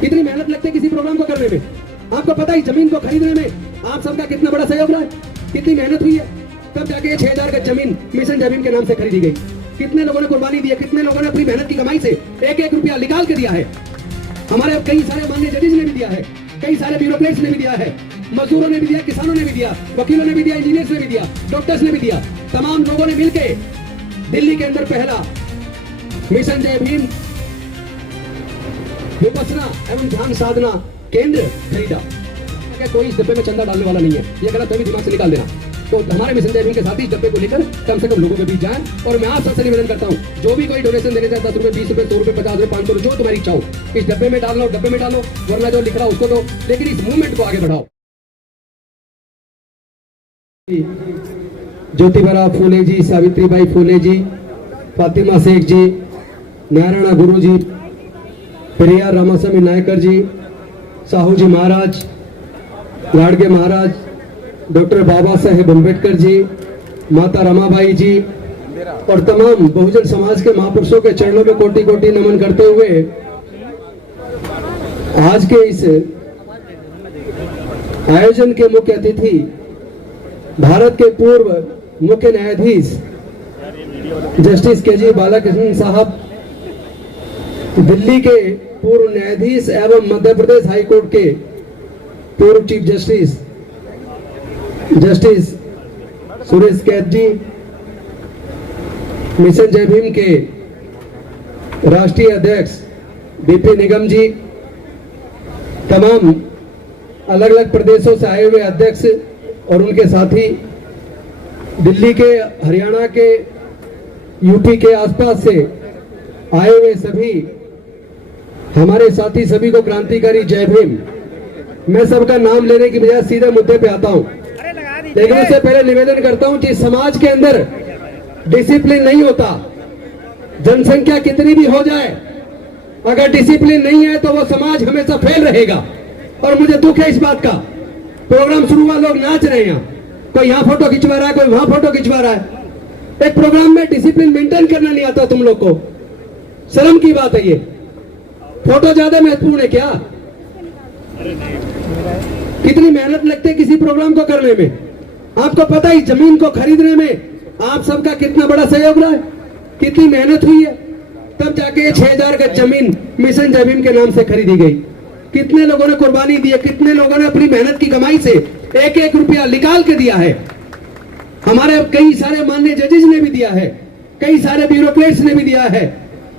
कितनी मेहनत लगती है किसी प्रोग्राम को करने में। आपको पता है जमीन को खरीदने में आप सबका कितना बड़ा सहयोग रहा है, कितनी मेहनत हुई है, तब जाके ये 6000 गज जमीन मिशन जय भीम के नाम से खरीदी गई। कितने लोगों ने कुर्बानी दी है, कितने लोगों ने अपनी मेहनत की कमाई से एक एक रुपया निकाल के दिया है। हमारे कई सारे माननीय जजेस ने भी दिया है, कई सारे ब्यूरोक्रेट्स ने भी दिया है, मजदूरों ने भी दिया, किसानों ने भी दिया, वकीलों ने भी दिया, इंजीनियर्स ने भी दिया, डॉक्टर्स ने भी दिया। तमाम लोगों ने मिलकर दिल्ली के अंदर पहला मिशन जय भीम विपස්සना एवं ध्यान साधना केंद्र खरीदा। कोई इस डब्बे में चंदा डालने वाला नहीं है, ये गलत है, दिमाग से निकाल देना। तो हमारे मिशन जय भीम के साथ ही इस डब्बे को लेकर कम से कम लोगों के बीच जाएं। और मैं आप सबसे निवेदन करता हूँ, जो भी कोई डोनेशन देने चाहे 10 रुपए, 20 रुपए, 100 रुपए, 50 रुपए, 500 रुपए, जो तुम्हारी इच्छा हो, इस डब्बे में डाल लो, डब्बे में डालो, वरना जो लिख रहा उसको दो, लेकिन इस मूवमेंट को आगे बढ़ाओ। ज्योतिबा फूले जी, सावित्रीबाई फूले जी, फातिमा शेख जी, नारायणा गुरु जी, पेरियार रामास्वामी नायकर जी, साहू जी महाराज, गाडगे महाराज, डॉक्टर बाबा साहेब अम्बेडकर जी, माता रमाबाई जी और तमाम बहुजन समाज के महापुरुषों के चरणों में कोटि कोटि नमन करते हुए आज के इस आयोजन के मुख्य अतिथि भारत के पूर्व मुख्य न्यायाधीश जस्टिस के.जी. बालाकृष्णन साहब, दिल्ली के पूर्व न्यायाधीश एवं मध्य प्रदेश हाईकोर्ट के पूर्व चीफ जस्टिस सुरेश कैद जी, मिशन जय भीम के राष्ट्रीय अध्यक्ष बीपी निगम जी, तमाम अलग अलग प्रदेशों से आए हुए अध्यक्ष और उनके साथी, दिल्ली के, हरियाणा के, यूपी के आसपास से आए हुए सभी हमारे साथी, सभी को क्रांतिकारी जय भीम। मैं सबका नाम लेने की बजाय सीधे मुद्दे पे आता हूं, लेकिन उससे पहले निवेदन करता हूं कि समाज के अंदर डिसिप्लिन नहीं होता, जनसंख्या कितनी भी हो जाए, अगर डिसिप्लिन नहीं है तो वो समाज हमेशा फेल रहेगा। और मुझे दुख है इस बात का। प्रोग्राम शुरू हुआ, लोग नाच रहे हैं, कोई यहाँ फोटो खिंचवा रहा है, कोई वहां फोटो खिंचवा रहा है। एक प्रोग्राम में डिसिप्लिन मेंटेन करना नहीं आता तुम लोग को, शर्म की बात है ये। फोटो ज्यादा महत्वपूर्ण है क्या? कितनी मेहनत लगती है किसी प्रोग्राम को करने में। आपको पता है जमीन को खरीदने में आप सबका कितना बड़ा सहयोग रहा है, कितनी मेहनत हुई है, तब जाके 6000 गज जमीन मिशन जय भीम के नाम से खरीदी गई। कितने लोगों ने कुर्बानी दी है, कितने लोगों ने अपनी मेहनत की कमाई से एक एक रुपया निकाल के दिया है। हमारे कई सारे माननीय जजेस ने भी दिया है, कई सारे ब्यूरोक्रेट्स ने भी दिया है,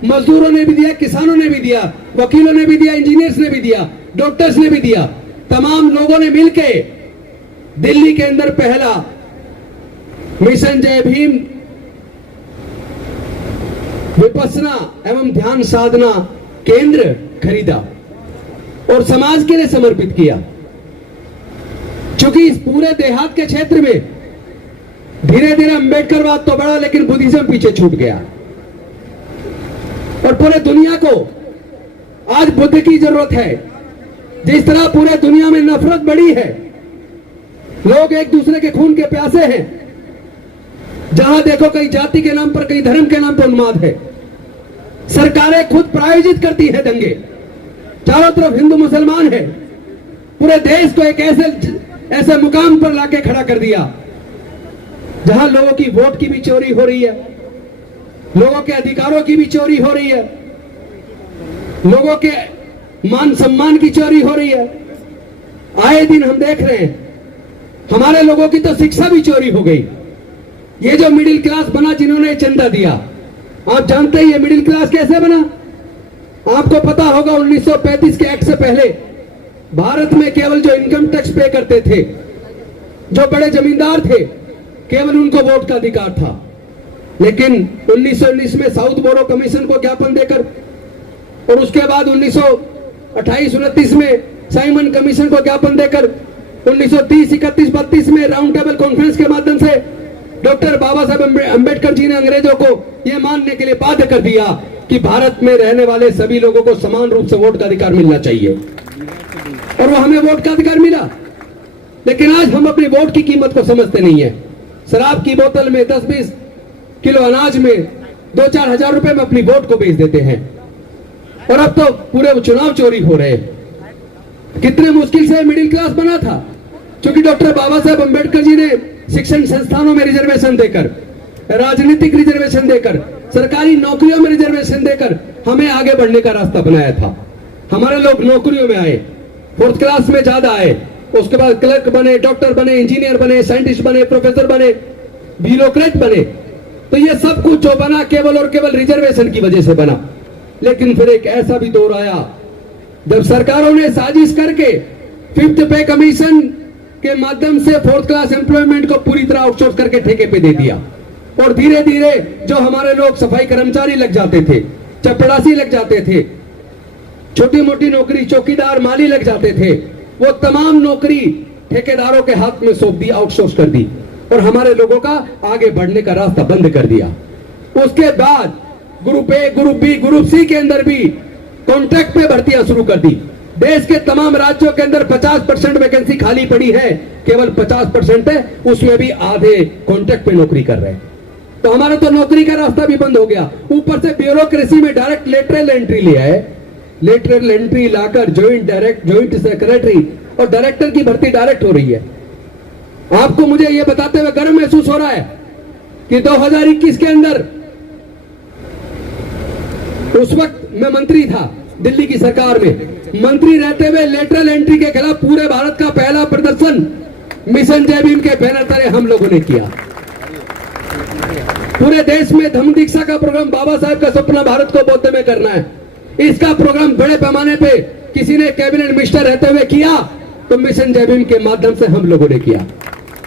मजदूरों ने भी दिया, किसानों ने भी दिया, वकीलों ने भी दिया, इंजीनियर्स ने भी दिया, डॉक्टर्स ने भी दिया। तमाम लोगों ने मिलकर दिल्ली के अंदर पहला मिशन जय भीम विपස්සना एवं ध्यान साधना केंद्र खरीदा और समाज के लिए समर्पित किया। क्योंकि इस पूरे देहात के क्षेत्र में धीरे धीरे अम्बेडकरवाद तो बढ़ा, लेकिन बुद्धिज्म पीछे छूट गया और पूरे दुनिया को आज बुद्ध की जरूरत है। जिस तरह पूरे दुनिया में नफरत बढ़ी है, लोग एक दूसरे के खून के प्यासे हैं, जहां देखो कई जाति के नाम पर, कई धर्म के नाम पर उन्माद है। सरकारें खुद प्रायोजित करती है दंगे, चारों तरफ हिंदू मुसलमान है। पूरे देश को एक ऐसे मुकाम पर लाके खड़ा कर दिया जहां लोगों की वोट की भी चोरी हो रही है, लोगों के अधिकारों की भी चोरी हो रही है, लोगों के मान सम्मान की चोरी हो रही है। आए दिन हम देख रहे हैं, हमारे लोगों की तो शिक्षा भी चोरी हो गई। ये जो मिडिल क्लास बना, जिन्होंने चंदा दिया, आप जानते हैं ये मिडिल क्लास कैसे बना? आपको पता होगा 1935 के एक्ट से पहले भारत में केवल जो इनकम टैक्स पे करते थे, जो बड़े जमींदार थे, केवल उनको वोट का अधिकार था। लेकिन 1919 में साउथ बोरो कमीशन को ज्ञापन देकर और उसके बाद 1928-29 में साइमन कमीशन को ज्ञापन देकर 1930, 31, 32 में राउंड टेबल कॉन्फ्रेंस के माध्यम से डॉक्टर बाबा साहेब अम्बेडकर जी ने अंग्रेजों को यह मानने के लिए बाध्य कर दिया कि भारत में रहने वाले सभी लोगों को समान रूप से वोट का अधिकार मिलना चाहिए, और वो हमें वोट का अधिकार मिला। लेकिन आज हम अपनी वोट की कीमत को समझते नहीं है। शराब की बोतल में 10-20 किलो अनाज में 2-4 हजार रुपए में अपनी वोट को बेच देते हैं। और अब तो पूरे चुनाव चोरी हो रहे हैं। कितने मुश्किल से मिडिल क्लास बना था, क्योंकि डॉक्टर बाबा साहेब अंबेडकर जी ने शिक्षण संस्थानों में रिजर्वेशन देकर, राजनीतिक रिजर्वेशन देकर, सरकारी नौकरियों में रिजर्वेशन देकर हमें आगे बढ़ने का रास्ता बनाया था। हमारे लोग नौकरियों में आए, फोर्थ क्लास में ज्यादा आए, उसके बाद क्लर्क बने, डॉक्टर बने, इंजीनियर बने, साइंटिस्ट बने, प्रोफेसर बने, ब्यूरोक्रेट बने। तो ये सब कुछ जो बना केवल और केवल रिजर्वेशन की वजह से बना। लेकिन फिर एक ऐसा भी दौर आया जब सरकारों ने साजिश करके फिफ्थ पे कमीशन के माध्यम से फोर्थ क्लास एम्प्लॉयमेंट को पूरी तरह आउटसोर्स करके ठेके पे दे दिया। और धीरे धीरे जो हमारे लोग सफाई कर्मचारी लग जाते थे, चपड़ासी लग जाते थे, छोटी मोटी नौकरी चौकीदार माली लग जाते थे, वो तमाम नौकरी ठेकेदारों के हाथ में सौंप दी, आउटसोर्स कर दी और हमारे लोगों का आगे बढ़ने का रास्ता बंद कर दिया। उसके बाद group A, group B, group C के अंदर भी कॉन्ट्रैक्ट पे भर्तियां शुरू कर दी। देश के तमाम राज्यों के अंदर 50% वैकेंसी खाली पड़ी है, केवल 50% है, उसमें भी आधे कॉन्ट्रैक्ट पे नौकरी कर रहे हैं। तो हमारा तो नौकरी का रास्ता भी बंद हो गया। ऊपर से ब्यूरोक्रेसी में डायरेक्ट लेटरल एंट्री लिया है, लेटरल एंट्री लाकर ज्वाइंट सेक्रेटरी और डायरेक्टर की भर्ती डायरेक्ट हो रही है। आपको मुझे यह बताते हुए गर्व महसूस हो रहा है कि 2021 के अंदर, उस वक्त मैं मंत्री था दिल्ली की सरकार में, मंत्री रहते हुए लेटरल एंट्री के खिलाफ पूरे भारत का पहला प्रदर्शन मिशन जय भीम के बैनर तले हम लोगों ने किया। पूरे देश में धम्म दीक्षा का प्रोग्राम, बाबा साहब का सपना भारत को बौद्ध में करना है, इसका प्रोग्राम बड़े पैमाने पे किसी ने कैबिनेट मिनिस्टर रहते हुए किया तो मिशन जय भीम के माध्यम से हम लोगों ने किया।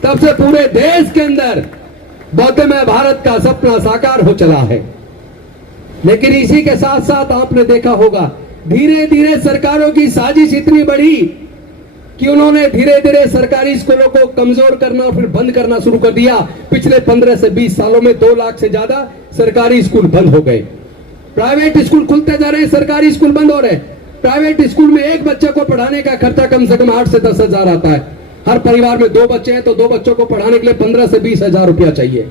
तब से पूरे देश के अंदर बौद्ध में भारत का सपना साकार हो चला है। लेकिन इसी के साथ साथ आपने देखा होगा धीरे धीरे सरकारों की साजिश इतनी बढ़ी कि उन्होंने धीरे धीरे सरकारी स्कूलों को कमजोर करना और फिर बंद करना शुरू कर दिया। पिछले 15 से 20 सालों में 2 लाख से ज्यादा सरकारी स्कूल बंद हो गए। प्राइवेट स्कूल खुलते जा रहे हैं, सरकारी स्कूल बंद हो रहे हैं। प्राइवेट स्कूल में एक बच्चे को पढ़ाने का खर्चा कम से कम 8 से 10 हजार आता है। हर परिवार में 2 बच्चे हैं तो 2 बच्चों को पढ़ाने के लिए 15 से 20 हजार रुपया चाहिए।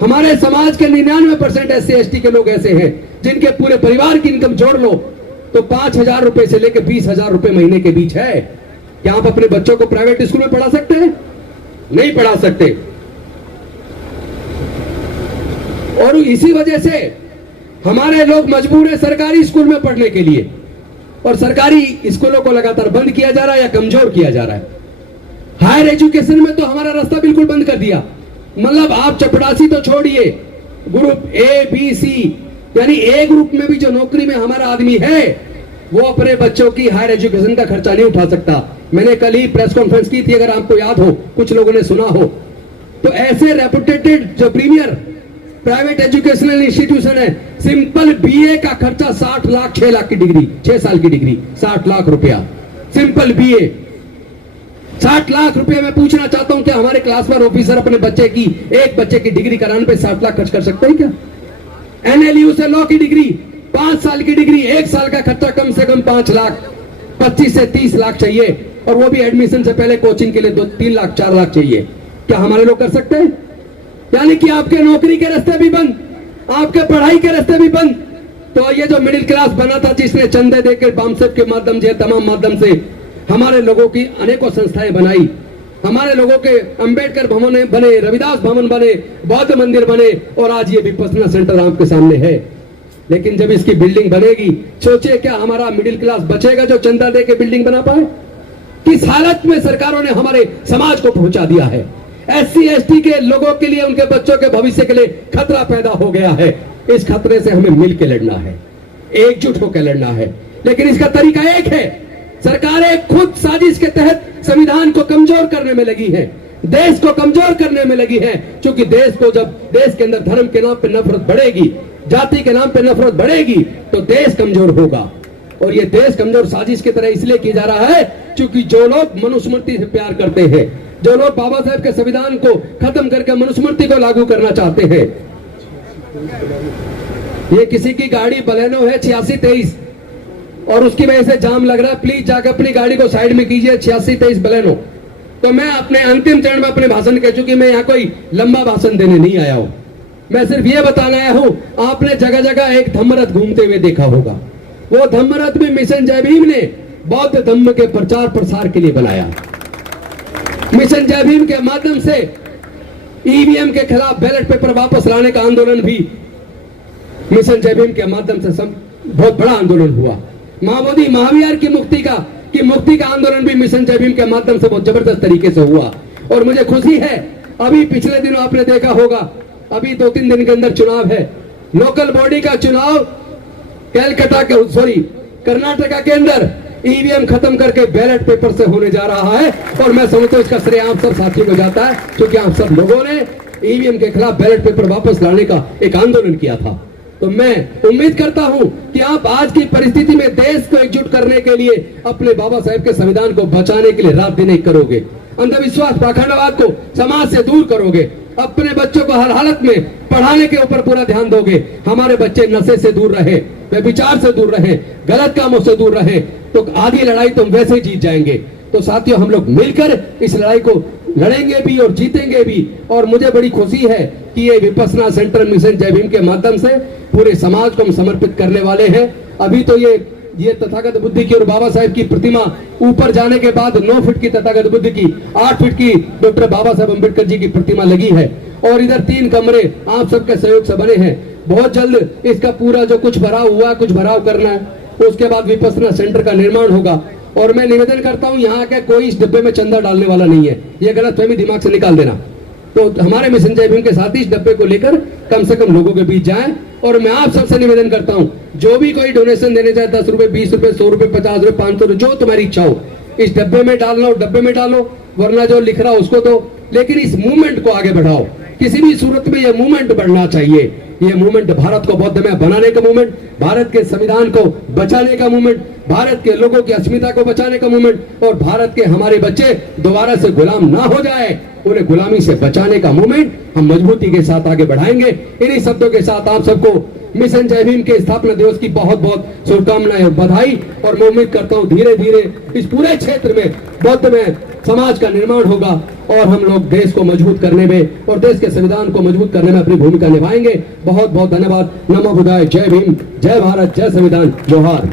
हमारे समाज के 99% SC/ST के लोग ऐसे हैं जिनके पूरे परिवार की इनकम जोड़ लो तो 5,000 रुपए से लेकर 20,000 रुपए महीने के बीच है। क्या आप अपने बच्चों को प्राइवेट स्कूल में पढ़ा सकते हैं? नहीं पढ़ा सकते। और इसी वजह से हमारे लोग मजबूर है सरकारी स्कूल में पढ़ने के लिए, और सरकारी स्कूलों को लगातार बंद किया जा रहा है या कमजोर किया जा रहा है। हायर एजुकेशन में तो हमारा रास्ता बिल्कुल बंद कर दिया। मतलब आप चपड़ासी तो छोड़िए, ग्रुप A, B, C यानी A ग्रुप में भी जो नौकरी में हमारा आदमी है वो अपने बच्चों की हायर एजुकेशन का खर्चा नहीं उठा सकता। मैंने कल ही प्रेस कॉन्फ्रेंस की थी, अगर आपको याद हो, कुछ लोगों ने सुना हो, तो ऐसे रेपुटेटेड जो प्रीमियर प्राइवेट एजुकेशनल इंस्टीट्यूशन है, सिंपल BA का खर्चा 60 लाख, 6 लाख की डिग्री, 6 साल की डिग्री 60 लाख रुपया, सिंपल BA 60 लाख रुपए। मैं पूछना चाहता हूं क्या हमारे क्लास 1 ऑफिसर अपने बच्चे की, एक बच्चे की डिग्री कराने पे 60 लाख खर्च कर सकते हैं क्या? NLU से लॉ की डिग्री, 5 साल की डिग्री, 1 साल का खर्चा कम से कम 5 लाख, 25 से 30 लाख चाहिए, और वो भी एडमिशन से पहले कोचिंग के लिए 2-3 लाख 4 लाख चाहिए। क्या हमारे लोग कर सकते हैं? यानी कि आपके नौकरी के रास्ते भी बंद, आपके पढ़ाई के रास्ते भी बंद। तो ये जो मिडिल क्लास बना था, जिसने चंदे देकर बामसेप के माध्यम से, तमाम माध्यम से हमारे लोगों की अनेकों संस्थाएं बनाई, हमारे लोगों के अंबेडकर भवन बने, रविदास भवन बने, बौद्ध मंदिर बने, और आज ये विपश्यना सेंटर आपके सामने है। लेकिन जब इसकी बिल्डिंग बनेगी, सोचिए क्या हमारा मिडिल क्लास बचेगा जो चंदा दे के बिल्डिंग बना पाए? किस हालत में सरकारों ने हमारे समाज को पहुंचा दिया है। SC/ST के लोगों के लिए, उनके बच्चों के भविष्य के लिए खतरा पैदा हो गया है। इस खतरे से हमें मिल के लड़ना है, एकजुट होकर लड़ना है। लेकिन इसका तरीका एक है, सरकारें खुद साजिश के तहत संविधान को कमजोर करने में लगी है, देश को कमजोर करने में लगी है। क्योंकि देश को, जब देश के अंदर धर्म के नाम पे नफरत बढ़ेगी, जाति के नाम पे नफरत बढ़ेगी, तो देश कमजोर होगा। और ये देश कमजोर साजिश की तरह इसलिए की जा रहा है क्योंकि जो लोग मनुस्मृति से प्यार करते हैं, जो लोग बाबा साहब के संविधान को खत्म करके मनुस्मृति को लागू करना चाहते हैं। ये किसी की गाड़ी बलेनो है 8623 और उसकी वजह से जाम लग रहा है, प्लीज जाकर अपनी गाड़ी को साइड में कीजिए, 8623 बलेनो। तो मैं अपने अंतिम चरण में अपने भाषण कह चुकी, मैं यहाँ कोई लंबा भाषण देने नहीं आया हूं। मैं सिर्फ ये बताने आया हूं, आपने जगह जगह एक धम्म रथ घूमते हुए देखा होगा। वो धम्मरथ भी मिशन जय भीम ने बौद्ध धम्म के प्रचार प्रसार के लिए बनाया। मिशन जय भीम के माध्यम से ईवीएम के खिलाफ बैलेट पेपर वापस लाने का आंदोलन भी मिशन जय भीम के माध्यम से बहुत बड़ा आंदोलन हुआ। माओवादी महावीर की मुक्ति का आंदोलन भी मिशन जय भीम के माध्यम से बहुत जबरदस्त तरीके से हुआ। और मुझे खुशी है, अभी पिछले दिनों आपने देखा होगा, अभी 2-3 दिन के अंदर चुनाव है, लोकल बॉडी का चुनाव कर्नाटका के अंदर ईवीएम खत्म करके बैलेट पेपर से होने जा रहा है। और मैं समझता हूं इसका श्रेय आप सब साथियों को जाता है, क्योंकि आप सब लोगों ने ईवीएम के खिलाफ बैलेट पेपर वापस लाने का एक आंदोलन किया था। तो मैं उम्मीद करता हूं कि आप आज की परिस्थिति में देश को एकजुट करने के लिए अपने बाबा साहेब के संविधान को बचाने के लिए रात दिन एक करोगे, अंधविश्वास पाखंडवाद को समाज से दूर करोगे, अपने बच्चों को हर हालत में पढ़ाने के ऊपर पूरा ध्यान दोगे, हमारे बच्चे नशे से दूर रहे, व्यभिचार से दूर रहे, गलत कामों से दूर रहे, तो आधी लड़ाई तो वैसे ही जीत जाएंगे। तो साथियों, हम लोग मिलकर इस लड़ाई को लड़ेंगे भी और जीतेंगे भी। और मुझे बड़ी खुशी है कि ये विपस्सना सेंटर मिशन जय भीम के माध्यम से पूरे समाज को हम समर्पित करने वाले हैं। अभी तो ये तथागत बुद्ध की और बाबा साहेब की प्रतिमा ऊपर जाने के बाद 9 फीट की तथागत बुद्ध की, 8 फीट की डॉक्टर बाबा साहेब अम्बेडकर जी की प्रतिमा लगी है। और इधर 3 कमरे आप सबके सहयोग से बने हैं। बहुत जल्द इसका पूरा जो कुछ भराव हुआ, कुछ भराव करना है, उसके बाद विपस्सना सेंटर का निर्माण होगा। और मैं निवेदन करता हूं, यहाँ का कोई इस डब्बे में चंदा डालने वाला नहीं है, ये गलतफहमी दिमाग से निकाल देना। तो हमारे मिशन जय भीम के साथ ही इस डब्बे को लेकर कम से कम लोगों के बीच जाएं। और मैं आप सबसे निवेदन करता हूं, जो भी कोई डोनेशन देने चाहे, 10 रुपए, 20 रुपए, 100 रुपए, 50 रुपए, 500 रुपए, जो तुम्हारी इच्छा हो, इस डब्बे में डालना हो डब्बे में डालो, वरना जो लिख रहा हो उसको दो। लेकिन इस मूवमेंट को आगे बढ़ाओ, किसी भी सूरत में यह मूवमेंट बढ़ना चाहिए। ये मूवमेंट भारत को बौद्धमय बनाने का मूवमेंट, भारत के संविधान को बचाने का मूवमेंट, भारत के लोगों की अस्मिता को बचाने का मूवमेंट, और भारत के हमारे बच्चे दोबारा से गुलाम ना हो जाए, उन्हें गुलामी से बचाने का मूवमेंट हम मजबूती के साथ आगे बढ़ाएंगे। इन्हीं शब्दों के साथ आप सबको मिशन जय भीम के स्थापना दिवस की बहुत बहुत शुभकामनाएं और बधाई। और मैं उम्मीद करता हूं धीरे धीरे इस पूरे क्षेत्र में बौद्धमय समाज का निर्माण होगा और हम लोग देश को मजबूत करने में और देश के संविधान को मजबूत करने में अपनी भूमिका निभाएंगे। बहुत बहुत धन्यवाद। नमो बुद्धाय। जय भीम, जय भारत, जय संविधान, जोहार।